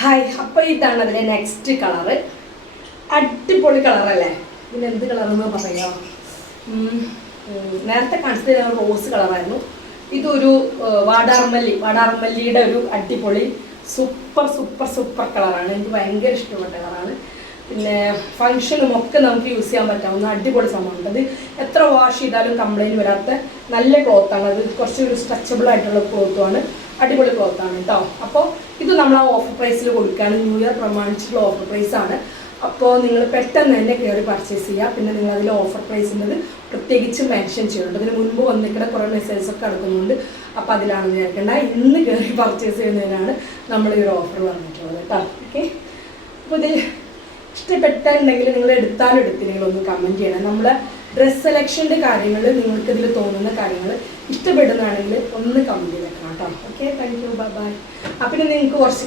Hi, അപ്പോൾ ഇതാണ് അതിൻ്റെ നെക്സ്റ്റ് കളറ്. അടിപൊളി കളറല്ലേ? ഇതിന് എന്ത് കളറെന്ന് പറയാം. നേരത്തെ കാണിച്ചത് റോസ് കളറായിരുന്നു. ഇതൊരു വാടാർമല്ലിയുടെ ഒരു അടിപൊളി സൂപ്പർ സൂപ്പർ സൂപ്പർ കളറാണ്. എനിക്ക് ഭയങ്കര ഇഷ്ടപ്പെട്ട കളറാണ്. പിന്നെ ഫങ്ഷനും ഒക്കെ നമുക്ക് യൂസ് ചെയ്യാൻ പറ്റാവുന്ന അടിപൊളി സംഭവമുണ്ട്. അത് എത്ര വാഷ് ചെയ്താലും കംപ്ലൈൻറ്റ് വരാത്ത നല്ല ക്ലോത്താണ്. അത് കുറച്ചൊരു സ്ട്രെച്ചബിൾ ആയിട്ടുള്ള ക്ലോത്തുമാണ്. അടിപൊളി ക്ലോത്താണ് കേട്ടോ. അപ്പോൾ ഇത് നമ്മൾ ആ ഓഫർ പ്രൈസിൽ കൊടുക്കുകയാണ്. ന്യൂ ഇയർ പ്രമാണിച്ചിട്ടുള്ള ഓഫർ പ്രൈസാണ്. അപ്പോൾ നിങ്ങൾ പെട്ടെന്ന് തന്നെ കയറി പർച്ചേസ് ചെയ്യുക. പിന്നെ നിങ്ങൾ അതിൽ ഓഫർ പ്രൈസിൻ്റെ പ്രത്യേകിച്ച് മെൻഷൻ ചെയ്യുന്നുണ്ട്. അതിന് മുൻപ് വന്നിട്ട് കുറേ മെസ്സേജൊക്കെ എടുക്കുന്നുണ്ട്. അപ്പോൾ അതിലാണെന്ന് വിചാരിക്കേണ്ട, ഇന്ന് കയറി പർച്ചേസ് ചെയ്യുന്നതിനാണ് നമ്മൾ ഈ ഒരു ഓഫർ വന്നിട്ടുള്ളത് കേട്ടോ. ഓക്കെ, അപ്പോൾ ഇത് ഇഷ്ടപ്പെട്ടിട്ടുണ്ടെങ്കിൽ നിങ്ങൾ എടുത്താലും എടുത്തില്ലെങ്കിലും കമൻറ്റ് ചെയ്യണം. നമ്മളെ ഡ്രസ് സെലക്ഷൻ്റെ കാര്യങ്ങൾ, നിങ്ങൾക്കിതിൽ തോന്നുന്ന കാര്യങ്ങൾ ഇഷ്ടപ്പെടുന്നതാണെങ്കിൽ ഒന്ന് കമൻറ്റ് ചെയ്തേക്കണം കേട്ടോ. Okay, thank you, bye bye. അപ്പം നിങ്ങൾക്ക് കുറച്ച്